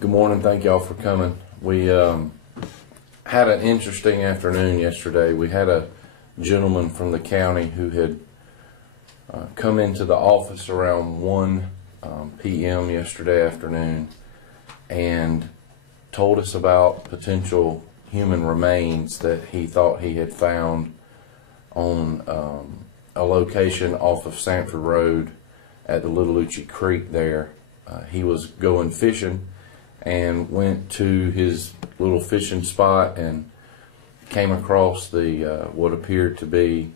Good morning. Thank y'all for coming. We had an interesting afternoon yesterday. We had a gentleman from the county who had come into the office around 1 p.m. yesterday afternoon and told us about potential human remains that he thought he had found on a location off of Sanford Road at the Little Lucci Creek there. He was going fishing and went to his little fishing spot and came across the what appeared to be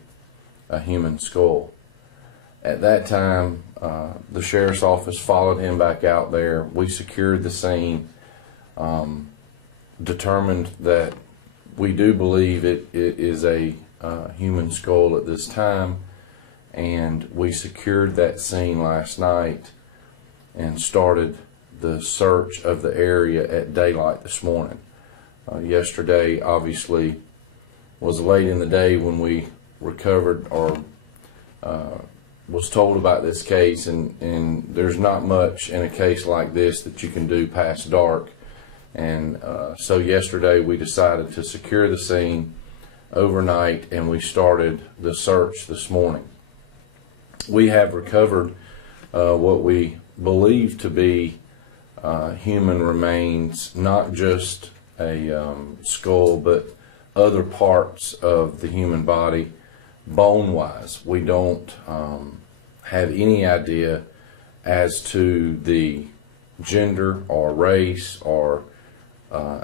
a human skull. At that time, the sheriff's office followed him back out there. We secured the scene, determined that we do believe it is a human skull at this time, and we secured that scene last night and started the search of the area at daylight this morning. Yesterday obviously was late in the day when we recovered or was told about this case, and there's not much in a case like this that you can do past dark, and so yesterday we decided to secure the scene overnight and we started the search this morning. We have recovered what we believe to be human remains, not just a skull, but other parts of the human body, bone-wise. We don't have any idea as to the gender or race or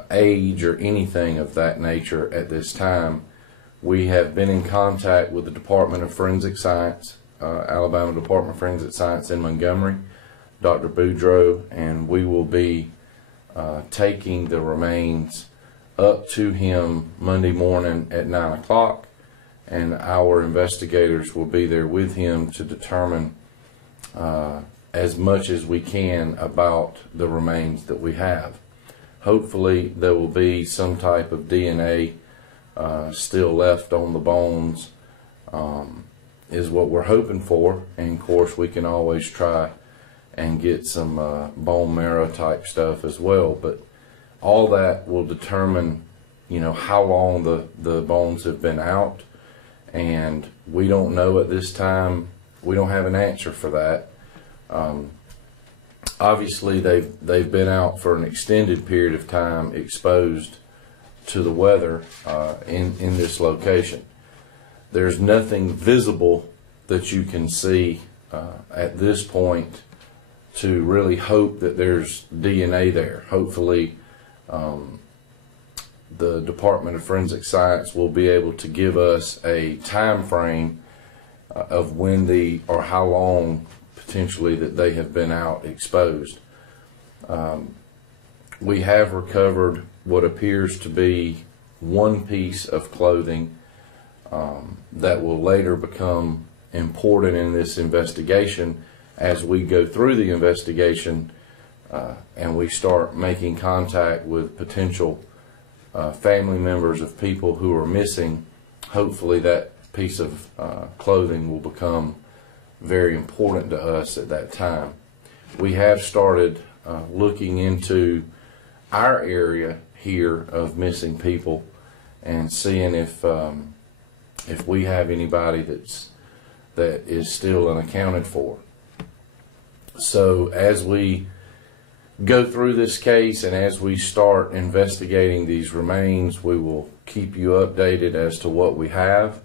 age or anything of that nature at this time. We have been in contact with the Department of Forensic Science, Alabama Department of Forensic Science in Montgomery, Dr. Boudreaux, and we will be taking the remains up to him Monday morning at 9 o'clock, and our investigators will be there with him to determine as much as we can about the remains that we have. Hopefully there will be some type of DNA still left on the bones, is what we're hoping for, and of course we can always try and get some bone marrow type stuff as well, but all that will determine, you know, how long the bones have been out, and we don't know at this time. We don't have an answer for that. Obviously they've been out for an extended period of time exposed to the weather in this location. There's nothing visible that you can see at this point to really hope that there's DNA there. Hopefully the Department of Forensic Science will be able to give us a time frame of when or how long potentially that they have been out exposed. We have recovered what appears to be one piece of clothing that will later become important in this investigation as we go through the investigation and we start making contact with potential family members of people who are missing. Hopefully that piece of clothing will become very important to us at that time. We have started looking into our area here of missing people and seeing if we have anybody that is still unaccounted for. So as we go through this case and as we start investigating these remains, we will keep you updated as to what we have.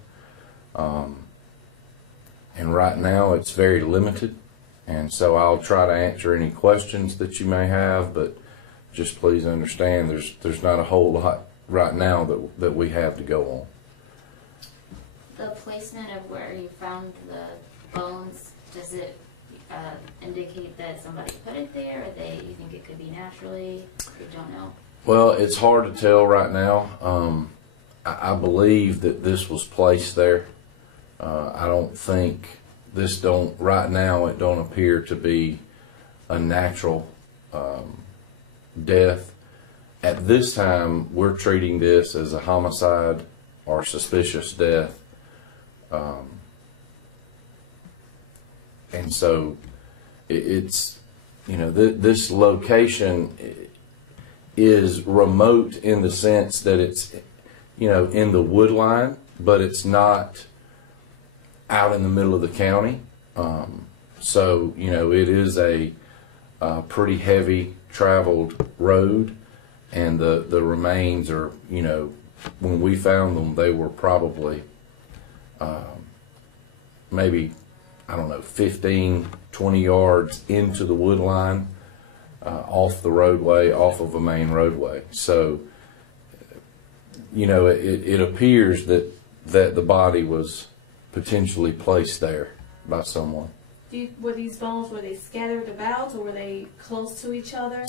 And right now it's very limited, and so I'll try to answer any questions that you may have, but just please understand there's not a whole lot right now that we have to go on. The placement of where you found the bones, does it indicate that somebody put it there, or you think it could be naturally? You don't know? Well, it's hard to tell right now. I believe that this was placed there. I don't think right now it don't appear to be a natural death. At this time, we're treating this as a homicide or suspicious death. And so it's, you know, this location is remote in the sense that it's, you know, in the wood line, but it's not out in the middle of the county. So, you know, it is a pretty heavy traveled road, and the remains are, you know, when we found them, they were probably maybe, I don't know, 15, 20 yards into the wood line, off the roadway, off of a main roadway. So, you know, it appears that the body was potentially placed there by someone. Were these bones, were they scattered about, or were they close to each other?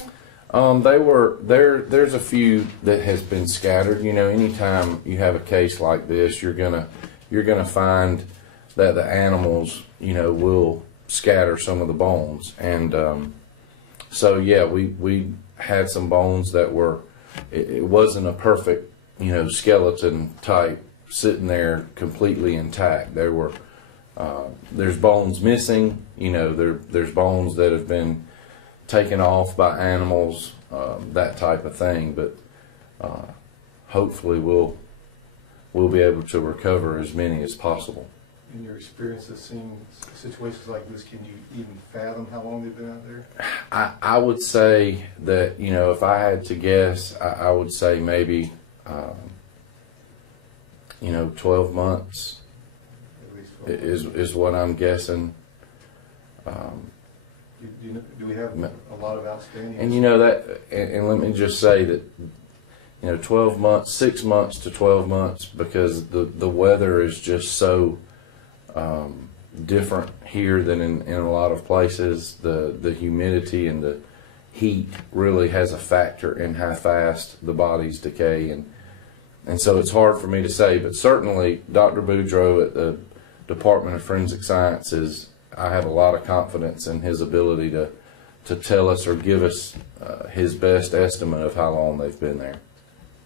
They were there. There's a few that has been scattered. You know, anytime you have a case like this, you're gonna find that the animals, you know, will scatter some of the bones. And so yeah, we had some bones that were. It wasn't a perfect, you know, skeleton type sitting there completely intact. There were. There's bones missing, you know, there's bones that have been taken off by animals, that type of thing, but hopefully we'll be able to recover as many as possible. In your experience of seeing situations like this, can you even fathom how long they've been out there? I would say that, you know, if I had to guess, I would say maybe, you know, 12 months. Is what I'm guessing. Do we have a lot of outstanding? And you know that, and let me just say that, you know, 12 months, 6 months to 12 months, because the weather is just so different here than in a lot of places. The humidity and the heat really has a factor in how fast the bodies decay, and so it's hard for me to say. But certainly, Dr. Boudreau at the Department of Forensic Sciences, I have a lot of confidence in his ability to tell us or give us his best estimate of how long they've been there.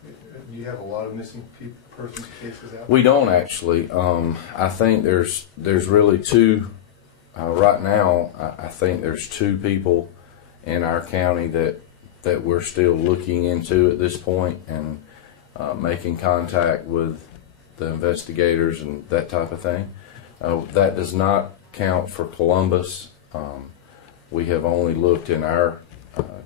Do you have a lot of missing persons cases out there? We don't actually. I think there's really two. Right now, I think there's two people in our county that we're still looking into at this point, and making contact with the investigators and that type of thing. That does not count for Columbus. We have only looked in our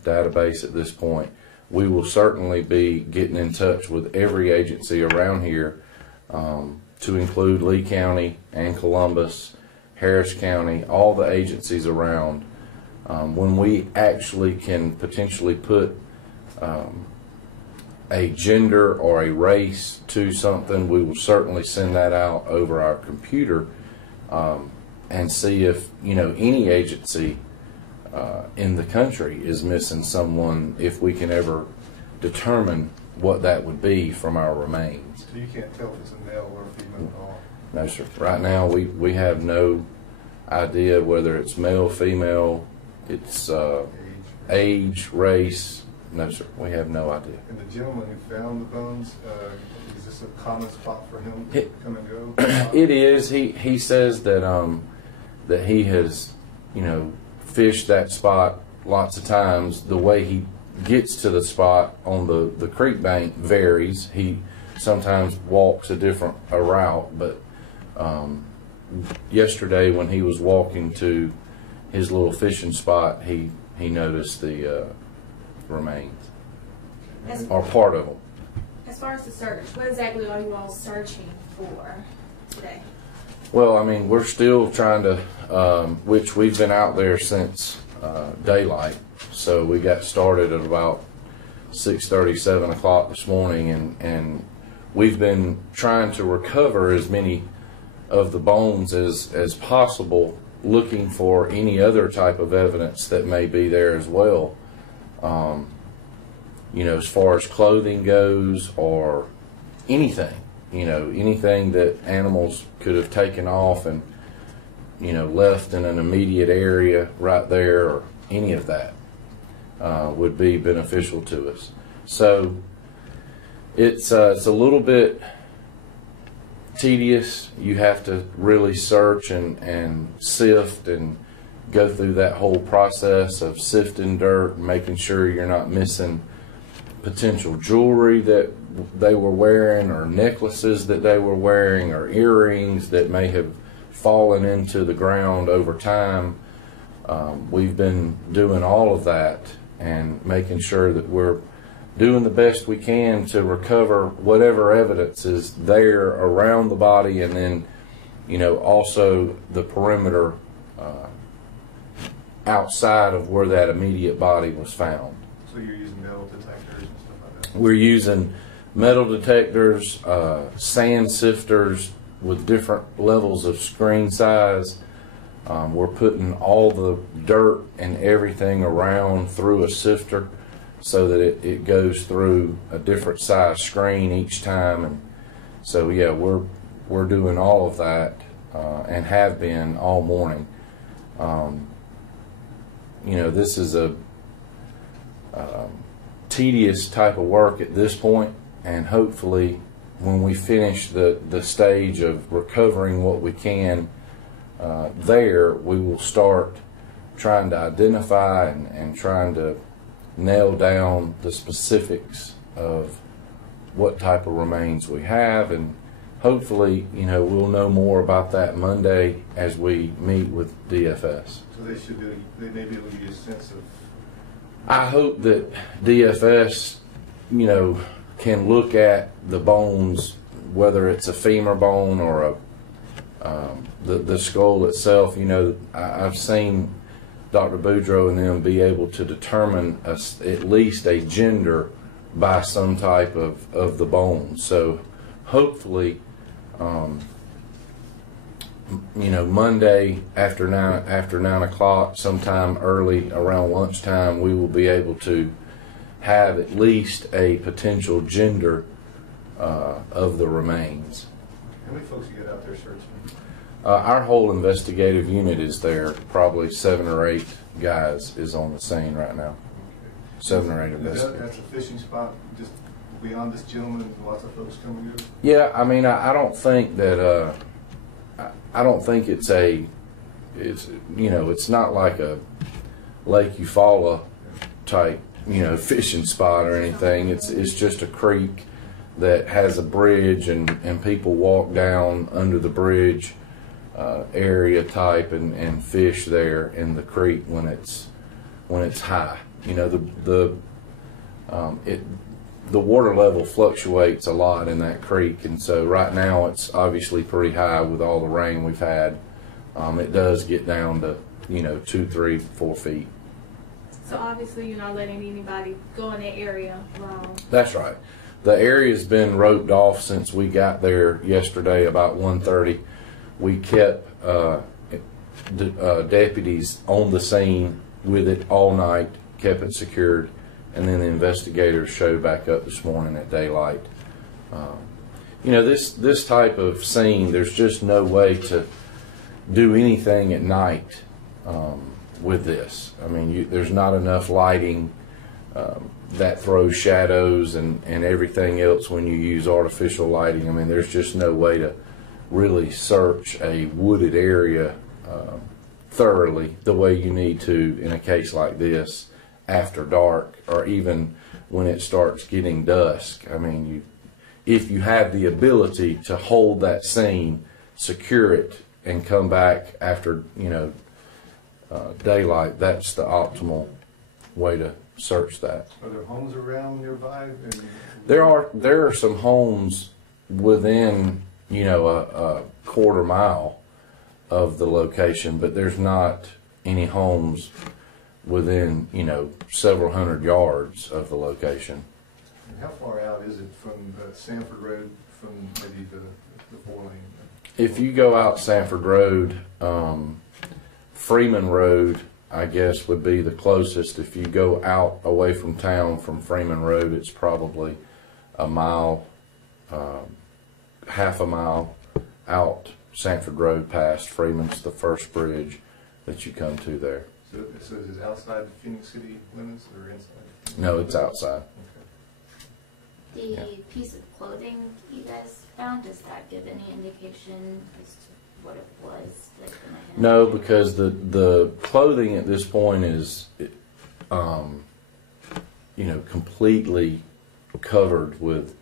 database at this point. We will certainly be getting in touch with every agency around here, to include Lee County and Columbus, Harris County, all the agencies around. When we actually can potentially put a gender or a race to something, we will certainly send that out over our computer, and see if, you know, any agency in the country is missing someone, if we can ever determine what that would be from our remains. So you can't tell if it's a male or a female at all? No, sir. Right now we have no idea whether it's male, female, it's age, race. No, sir. We have no idea. And the gentleman who found the bones, is this a common spot for him to come and go? It is. He says that that he has, you know, fished that spot lots of times. The way he gets to the spot on the creek bank varies. He sometimes walks a route, but yesterday when he was walking to his little fishing spot, he noticed the remains, or part of them. As far as the search, what exactly are you all searching for today? Well, I mean, we're still trying to, which we've been out there since daylight. So we got started at about 6:30, 7 o'clock this morning, and we've been trying to recover as many of the bones as possible, looking for any other type of evidence that may be there as well. You know, as far as clothing goes, or anything, you know, anything that animals could have taken off and, you know, left in an immediate area right there, or any of that would be beneficial to us. So it's a little bit tedious. You have to really search and sift and go through that whole process of sifting dirt and making sure you're not missing potential jewelry that they were wearing, or necklaces that they were wearing, or earrings that may have fallen into the ground over time. We've been doing all of that and making sure that we're doing the best we can to recover whatever evidence is there around the body, and then, you know, also the perimeter outside of where that immediate body was found. So you're using metal detectors and stuff like that? We're using metal detectors, sand sifters with different levels of screen size. We're putting all the dirt and everything around through a sifter so that it goes through a different size screen each time. And so, yeah, we're doing all of that and have been all morning. You know, this is a tedious type of work at this point, and hopefully when we finish the stage of recovering what we can there, we will start trying to identify and trying to nail down the specifics of what type of remains we have, and hopefully, you know, we'll know more about that Monday as we meet with DFS. So they may be able to give you a sense of. I hope that DFS, you know, can look at the bones, whether it's a femur bone or the skull itself. You know, I've seen Dr. Boudreau and them be able to determine at least a gender by some type of the bone. So hopefully, you know, Monday after 9 o'clock, sometime early around lunchtime, we will be able to have at least a potential gender of the remains. How many folks you get out there searching? Our whole investigative unit is there. Probably 7 or 8 guys is on the scene right now. 7 or 8 investigators. That's a fishing spot just beyond this gentleman. Lots of folks come and go. Yeah, I mean, I don't think that. I don't think it's you know, it's not like a Lake Eufaula type, you know, fishing spot or anything. It's just a creek that has a bridge, and people walk down under the bridge area type and fish there in the creek when it's high. You know, the water level fluctuates a lot in that creek, and so right now it's obviously pretty high with all the rain we've had. It does get down to, you know, 2, 3, 4 feet. So obviously you're not letting anybody go in that area wrong. That's right. The area's been roped off since we got there yesterday about 1:30. We kept deputies on the scene with it all night, kept it secured, and then the investigators showed back up this morning at daylight. You know, this type of scene, there's just no way to do anything at night with this. I mean, there's not enough lighting that throws shadows and everything else when you use artificial lighting. I mean, there's just no way to really search a wooded area thoroughly the way you need to in a case like this after dark, or even when it starts getting dusk. I mean, if you have the ability to hold that scene, secure it, and come back after, you know, daylight, that's the optimal way to search that. Are there homes around nearby? There are some homes within, you know, a quarter mile of the location, but there's not any homes within, you know, several hundred yards of the location. And how far out is it from Sanford Road, from maybe the 4-lane? If you go out Sanford Road, Freeman Road, I guess, would be the closest. If you go out away from town from Freeman Road, it's probably a mile, half a mile out Sanford Road past Freeman's the first bridge that you come to there. So is it outside the Phoenix City limits or inside? No, it's outside. The Yeah. piece of clothing you guys found, does that give any indication as to what it was? Like when I had No, it? because the clothing at this point is, you know, completely covered with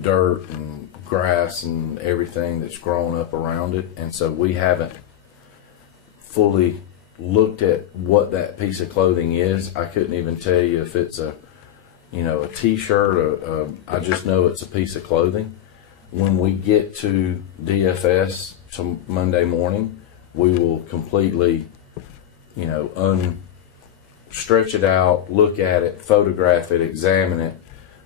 dirt and grass and everything that's grown up around it, and so we haven't fully looked at what that piece of clothing is. I couldn't even tell you if it's a t-shirt. I just know it's a piece of clothing. When we get to DFS some Monday morning, we will completely, stretch it out, look at it, photograph it, examine it.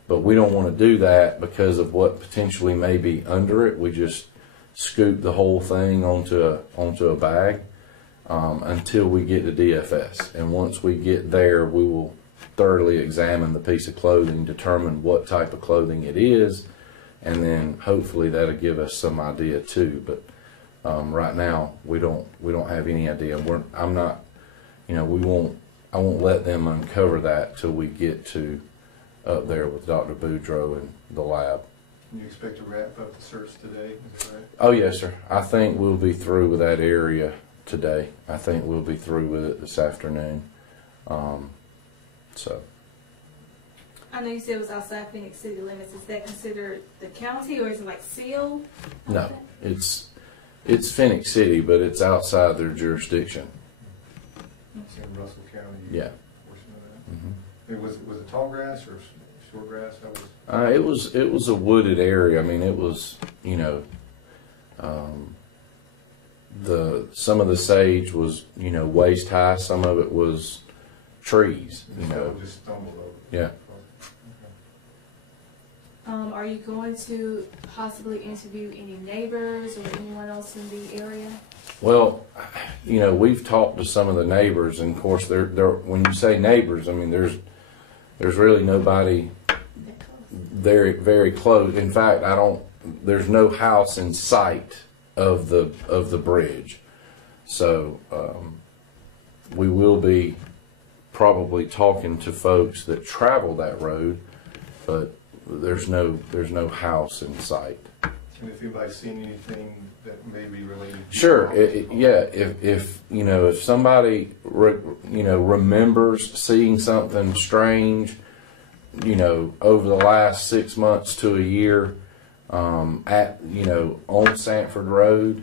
But we don't want to do that because of what potentially may be under it. We just scoop the whole thing onto a bag until we get to DFS. And once we get there, we will thoroughly examine the piece of clothing, determine what type of clothing it is, and then hopefully that'll give us some idea too. But right now we don't have any idea. I won't let them uncover that till we get to up there with Dr. Boudreaux and the lab. You expect to wrap up the search today, is that right? Oh yes, sir. I think we'll be through with that area today. I think we'll be through with it this afternoon. So. I know you said it was outside Phoenix city limits. Is that considered the county, or is it like sealed? No, it's Phoenix City, but it's outside their jurisdiction. It's in Russell County. Yeah. Portion of that. Mm-hmm. Was it tall grass or short grass? It was a wooded area. I mean, it was, some of the sage was, waist high. Some of it was trees, Just stumbled over. Yeah. Are you going to possibly interview any neighbors or anyone else in the area? Well, we've talked to some of the neighbors, and of course, they're when you say neighbors, I mean there's really nobody very very close. In fact, there's no house in sight of the bridge, so we will be probably talking to folks that travel that road, but there's no house in sight. And if anybody's seen anything that may be related to Sure, if somebody remembers seeing something strange, over the last 6 months to a year, on Sanford Road,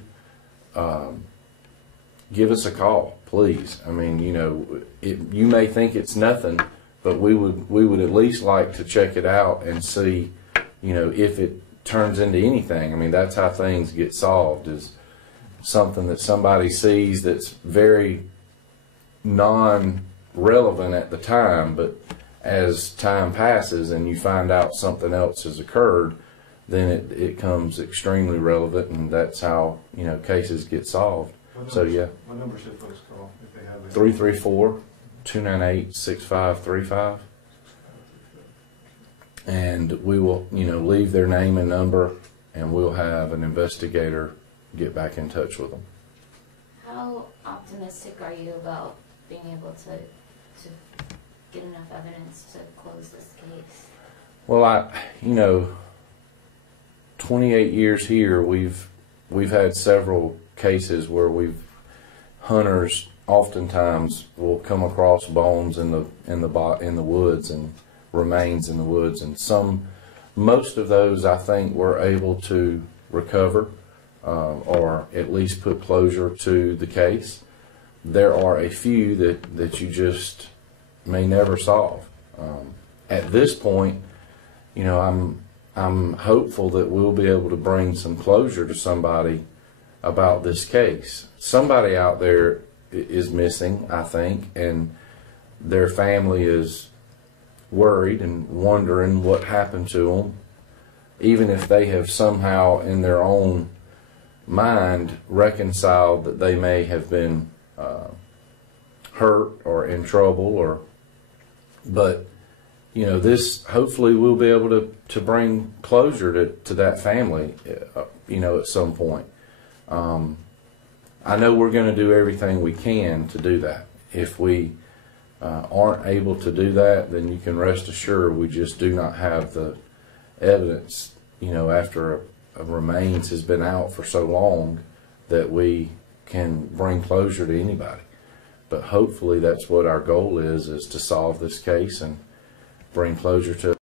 give us a call, please. I mean, you may think it's nothing, but we would at least like to check it out and see, if it turns into anything. I mean, that's how things get solved, is something that somebody sees that's very non-relevant at the time, but as time passes and you find out something else has occurred, then it comes extremely relevant, and that's how, cases get solved. So yeah. What number should folks call if they have 334-298-6535. And we will, leave their name and number, and we'll have an investigator get back in touch with them. How optimistic are you about being able to get enough evidence to close this case? Well, 28 years here, we've had several cases where hunters oftentimes will come across bones in the woods and remains in the woods, and most of those I think we're able to recover or at least put closure to the case. There are a few that you just may never solve. At this point, I'm hopeful that we'll be able to bring some closure to somebody about this case. Somebody out there is missing, I think, and their family is worried and wondering what happened to them, even if they have somehow in their own mind reconciled that they may have been hurt or in trouble, but this hopefully we'll be able to bring closure to that family at some point. I know we're going to do everything we can to do that. If we aren't able to do that, then you can rest assured we just do not have the evidence, after a remains has been out for so long, that we can bring closure to anybody. But hopefully that's what our goal is to solve this case, and bring closure to